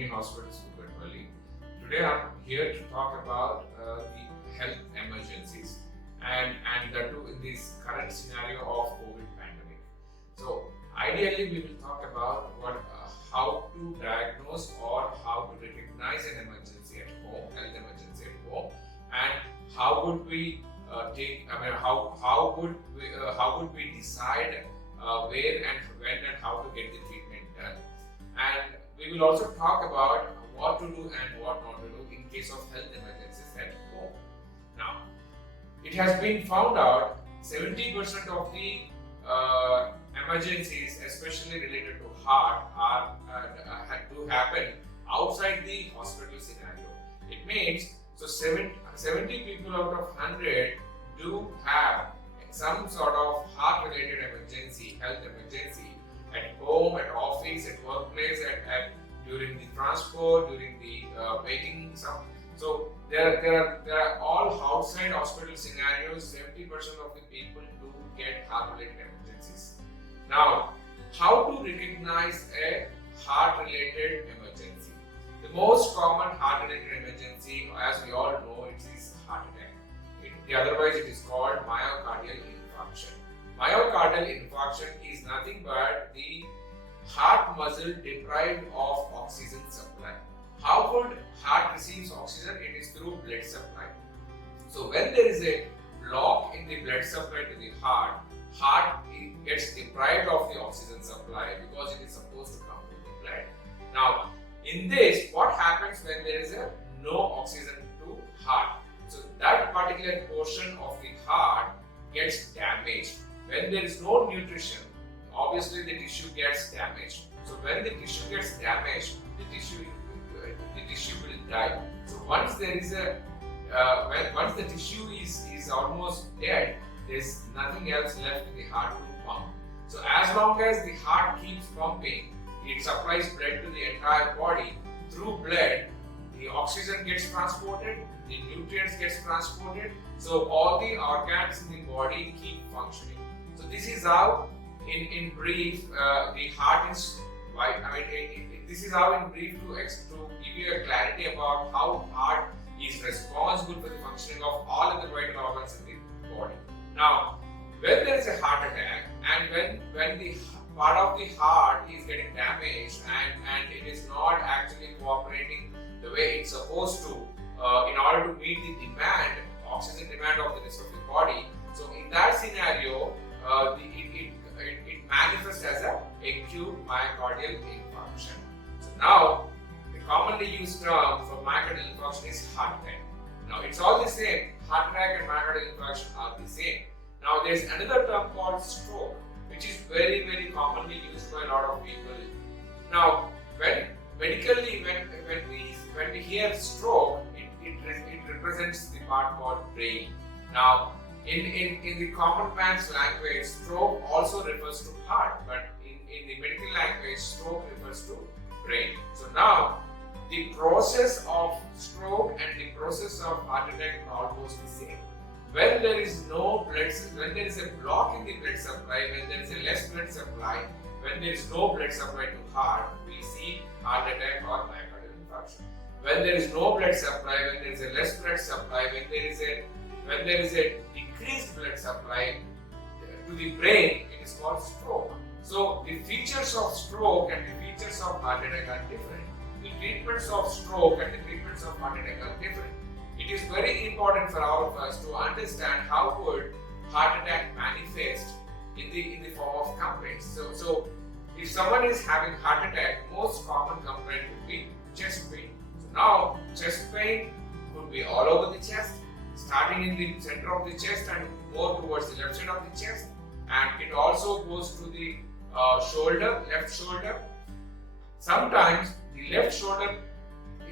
Omni Hospital Sukarpalli. Today I'm here to talk about the health emergencies and that too in this current scenario of COVID pandemic. So ideally we will talk about how to diagnose or how to recognize an emergency at home, health emergency at home, and how would we how would we decide where and when and how to get the treatment done. And we will also talk about what to do and what not to do in case of health emergencies at home. Now, it has been found out 70% of the emergencies, especially related to heart, do happen outside the hospital scenario. It means 70 people out of 100 do have some sort of heart-related emergency, health emergency at home, at office, at workplace, at during the transport, during the waiting. So there are all outside hospital scenarios. 70% of the people do get heart-related emergencies. Now, how to recognize a heart-related emergency? The most common heart-related emergency, as we all know, it is heart attack. Otherwise, it is called myocardial infarction. Myocardial infarction is nothing but the heart muscle deprived of oxygen supply. How would heart receives oxygen? It is through blood supply. So when there is a block in the blood supply to the heart gets deprived of the oxygen supply because it is supposed to come from the blood. Now, in this, what happens when there is no oxygen to heart? So that particular portion of the heart gets damaged. When there is no nutrition, obviously the tissue gets damaged. So when the tissue gets damaged, the tissue will die. So once there is once the tissue is almost dead, there is nothing else left in the heart to pump. So as long as the heart keeps pumping, it supplies blood to the entire body. Through blood, the oxygen gets transported, the nutrients gets transported, so all the organs in the body keep functioning. So this is how, in brief, the heart is. This is how, in brief, to give you a clarity about how heart is responsible for the functioning of all other vital organs in the body. Now, when there is a heart attack and when the part of the heart is getting damaged and it is not actually cooperating the way it's supposed to in order to meet the demand, oxygen demand of the rest of the body. So in that scenario, it manifests as a acute myocardial infarction. So now, the commonly used term for myocardial infarction is heart attack. Now it's all the same. Heart attack and myocardial infarction are the same. Now there's another term called stroke, which is very, very commonly used by a lot of people. Now, medically, when we hear stroke, it represents the part called brain. Now, in the common man's language, stroke also refers to heart, but in the medical language, stroke refers to brain. So now, the process of stroke and the process of heart attack are almost the same. When there is no blood, when there is a block in the blood supply, when there is a less blood supply, when there is no blood supply to heart, we see heart attack or myocardial infarction. When there is no blood supply, when there is a less blood supply, when there is a decreased blood supply to the brain, it is called stroke. So the features of stroke and the features of heart attack are different. The treatments of stroke and the treatments of heart attack are different. It is very important for all of us to understand how would heart attack manifest in the form of complaints. So if someone is having heart attack, most common complaint would be chest pain. So now chest pain could be all over the chest, starting in the center of the chest and more towards the left side of the chest, and it also goes to the shoulder, left shoulder. Sometimes the left shoulder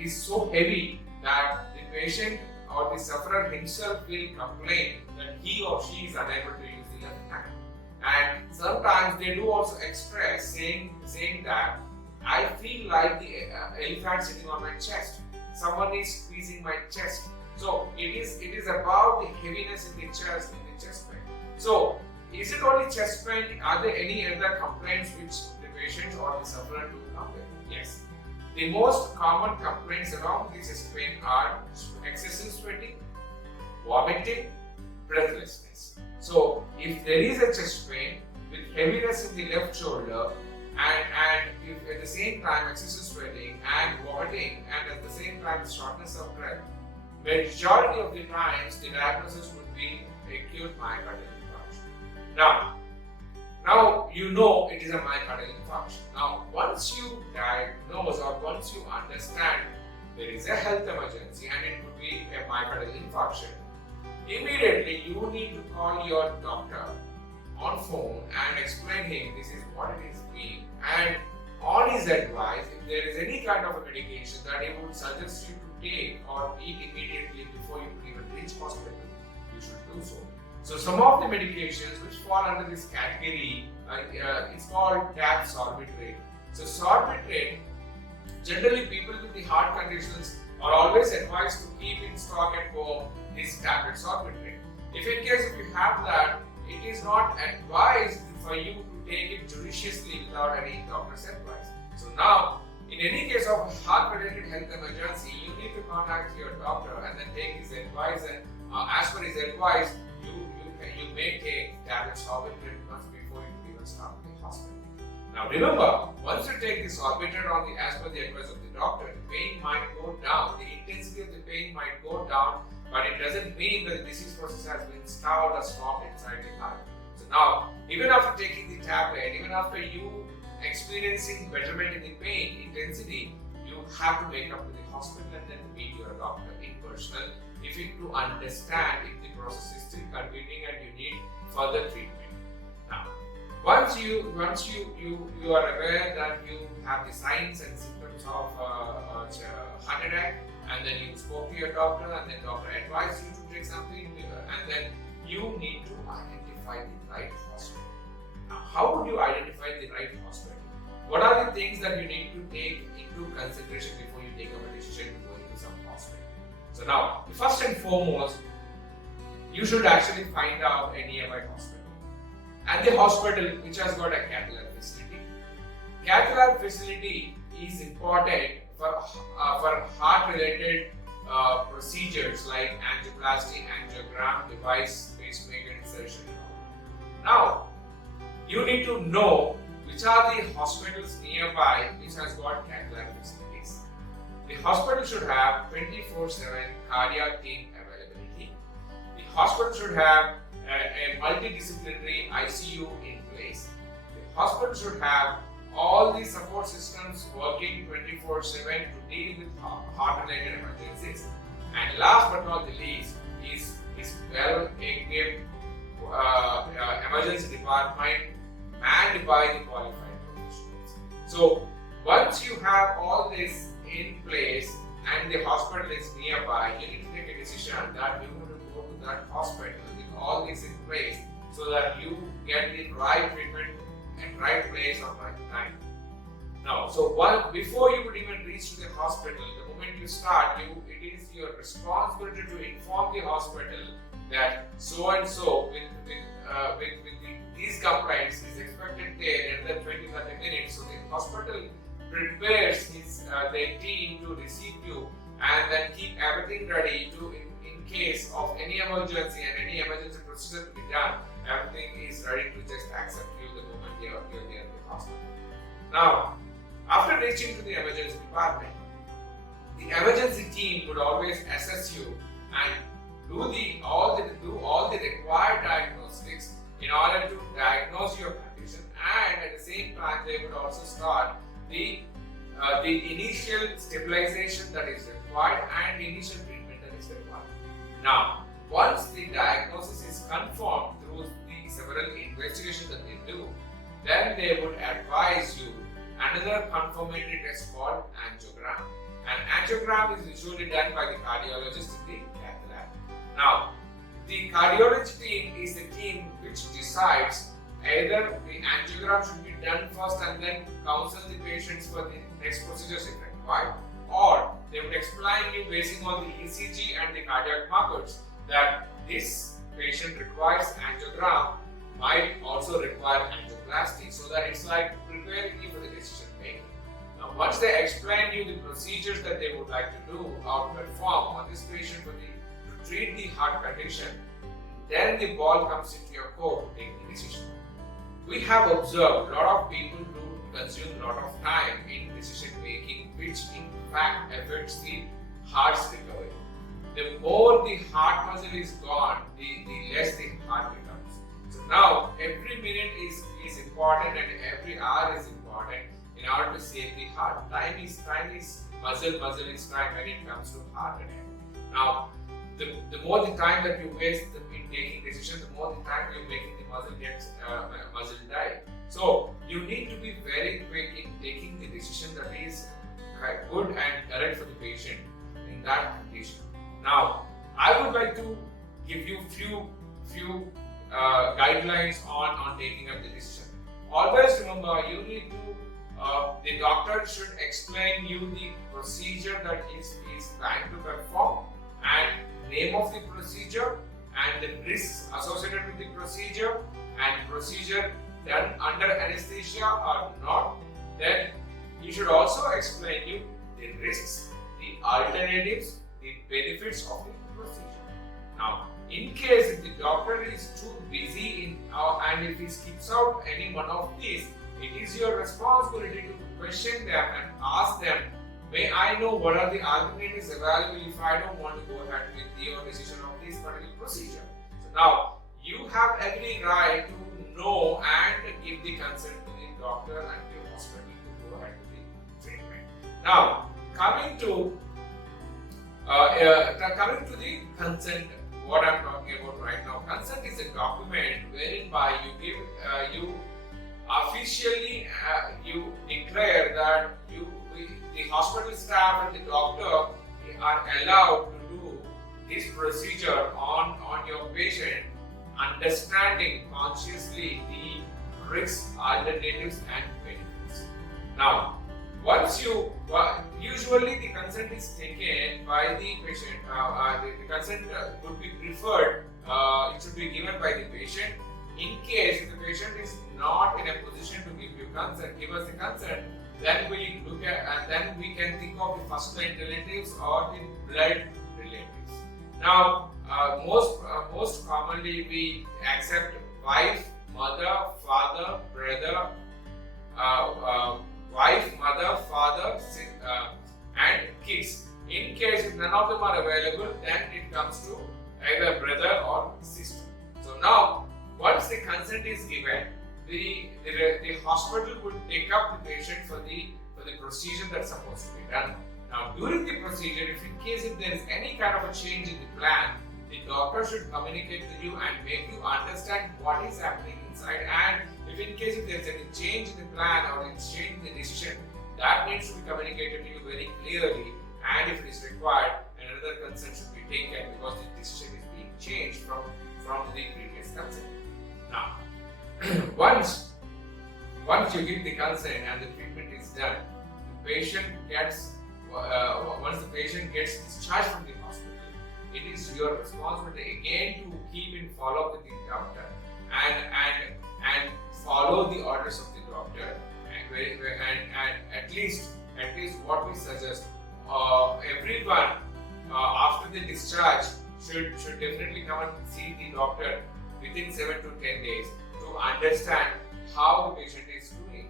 is so heavy that the patient or the sufferer himself will complain that he or she is unable to use the left hand. And sometimes they do also express saying that I feel like the elephant sitting on my chest. Someone is squeezing my chest. So it is about the heaviness in the chest pain. So is it only chest pain? Are there any other complaints which the patient or the sufferer do complain? Yes. the most common complaints along with chest pain are excessive sweating, vomiting, breathlessness. So, if there is a chest pain with heaviness in the left shoulder and if at the same time excessive sweating and vomiting and at the same time shortness of breath, majority of the times the diagnosis would be acute myocardial infarction. Now you know it is a myocardial infarction. Now once you diagnose or once you understand there is a health emergency and it could be a myocardial infarction, immediately you need to call your doctor on phone and explain him this is what it is being, and on his advice, if there is any kind of a medication that he would suggest you to take or eat immediately before you could even reach hospital, you should do so. So some of the medications which fall under this category, it's called TAP Sorbitrate. So Sorbitrate, generally people with the heart conditions are always advised to keep in stock at home this tablet Sorbitrate. If in case if you have that, it is not advised for you to take it judiciously without any doctor's advice. So now, in any case of a heart-related health emergency, you need to contact your doctor and then take his advice. And as per his advice, you may take tablets Sorbitrate once before you could even start in the hospital. Now remember, once you take this Sorbitrate as per the advice of the doctor, the pain might go down, the intensity of the pain might go down, but it doesn't mean that the disease process has been stalled or stopped inside the heart. So now, even after taking the tablet, even after you experiencing betterment in the pain intensity, you have to make up to the hospital and then meet your doctor in person if you to understand if the process is still continuing and you need further treatment. Now, once you are aware that you have the signs and symptoms of heart attack, and then you spoke to your doctor and then doctor advised you to take something, and then you need to identify the right hospital. Now, how would you identify the right hospital? What are the things that you need to take into consideration before you take a decision to go into some hospital? So now, first and foremost, you should actually find out a nearby hospital. And the hospital which has got a cath lab facility. Cath lab facility is important for heart-related procedures like angioplasty, angiogram, device, pacemaker insertion. Now, you need to know which are the hospitals nearby which has got cath lab facilities. The hospital should have 24/7 cardiac team availability. The hospital should have a multidisciplinary ICU in place. The hospital should have all the support systems working 24/7 to deal with heart-related emergencies. And last but not the least is well-equipped emergency department manned by the qualified professionals. So once you have all this in place and the hospital is nearby, you need to take a decision that you want to go to that hospital with all this in place so that you get the right treatment at right place on right time. Now, so before you would even reach to the hospital, the moment you start, it is your responsibility to inform the hospital that so and so with these complaints is expected there in the 20-30 minutes. So the hospital prepares their team to receive you and then keep everything ready to in case of any emergency and any emergency procedure to be done. Everything is ready to just accept you the moment you're there in the hospital. Now, after reaching to the emergency department, the emergency team would always assess you and do all the required diagnostics in order to diagnose your condition, and at the same time they would also start the initial stabilization that is required and initial treatment that is required. Now, once the diagnosis is confirmed through the several investigations that they do, then they would advise you another confirmatory test called angiogram. An angiogram is usually done by the cardiologist in the cath lab. Now, the cardiology team is the team which decides either the angiogram should be done first and then counsel the patients for the next procedures if required, or they would explain you based on the ECG and the cardiac markers that this patient requires angiogram, might also require angioplasty, so that it's like preparing you for the decision making. Now, once they explain you the procedures that they would like to do or perform on this patient to treat the heart condition, then the ball comes into your court to take the decision. We have observed a lot of people do consume a lot of time in decision making, which in fact affects the heart's recovery. The more the heart muscle is gone, the less the heart becomes. So now every minute is important and every hour is important in order to save the heart. Time is muscle is time when it comes to heart attack. Now, the more the time that you waste in taking decisions, the more the time you're making the muscle die. So you need to be very quick in taking the decision that is good and correct for the patient in that condition. Now, I would like to give you few guidelines on taking up the decision. Always remember, you need to the doctor should explain you the procedure that is trying to perform and name of the procedure and the risks associated with the procedure and procedure done under anesthesia or not. Then he should also explain you the risks, the alternatives, the benefits of the procedure. Now, in case if the doctor is too busy and if he skips out any one of these, it is your responsibility to question them and ask them, may I know what are the alternatives available if I don't want to go ahead with your decision of this particular procedure. So now, you have every right to know and give the consent to the doctor and the hospital to go ahead with the treatment. Now, coming to the consent, what I'm talking about right now. Consent is a document wherein by you officially you declare that the hospital staff and the doctor are allowed to do this procedure on your patient, understanding consciously the risks, alternatives and benefits. Now, usually the consent is taken by the patient. The consent would be preferred. It should be given by the patient. In case the patient is not in a position to give us the consent, then we look at and then we can think of the first line relatives or the blood relatives. Now, most commonly we accept wife, mother, father, brother, wife, mother, father, and kids. In case if none of them are available, then it comes to either brother or sister. So now, once the consent is given, the hospital would take up the patient for the procedure that's supposed to be done. Now, during the procedure, if there is any kind of a change in the plan, the doctor should communicate with you and make you understand what is happening inside. And if there is any change in the plan or it's change in the decision, that needs to be communicated to you very clearly. And if it is required, another consent should be taken because the decision is being changed from the previous consent. Now, once you give the consent and the treatment is done, once the patient gets discharged from the hospital, it is your responsibility again to keep in follow-up with the doctor and follow the orders of the doctor and at least what we suggest, everyone after the discharge should definitely come and see the doctor within 7 to 10 days to understand how the patient is doing.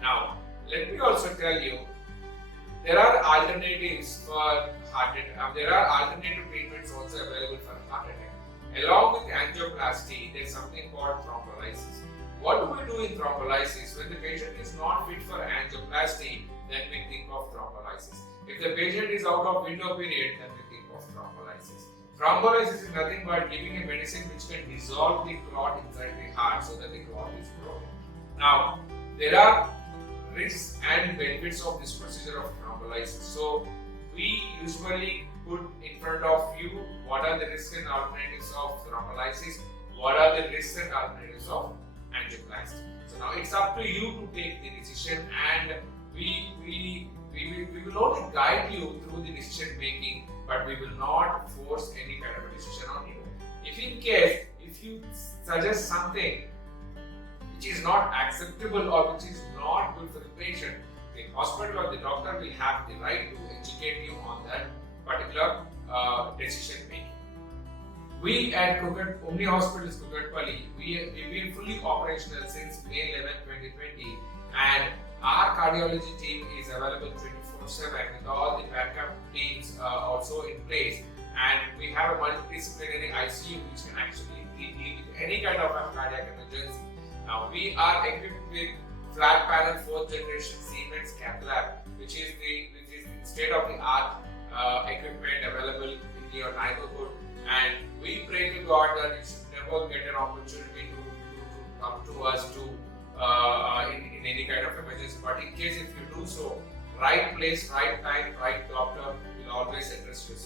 Now, let me also tell you, there are alternatives for heart attack. There are alternative treatments also available for heart attack. Along with angioplasty, there is something called thrombolysis. What do we do in thrombolysis? When the patient is not fit for angioplasty, then we think of thrombolysis. If the patient is out of window period, then we think of thrombolysis. Thrombolysis is nothing but giving a medicine which can dissolve the clot inside the heart so that the clot is broken. Now, there are risks and benefits of this procedure of thrombolysis. So, we usually put in front of you what are the risks and alternatives of thrombolysis, what are the risks and alternatives of angioplasty. So now it's up to you to take the decision, and we will only guide you through the decision making, but we will not force any kind of a decision on you. If you suggest something which is not acceptable or which is not good for the patient, the hospital or the doctor will have the right to educate you on that particular decision making. We at Omni Hospitals Kukatpally, we've been fully operational since May 11, 2020, and our cardiology team is available 24/7 with all the backup teams also in place. And we have a multidisciplinary ICU which can actually deal with any kind of a cardiac emergency. Now we are equipped with flat panel 4th generation Siemens cath lab, which is the state of the art equipment available in your neighborhood. And we pray to God that you should never get an opportunity to come to us in any kind of emergency. But in case if you do so, right place, right time, right doctor will always address your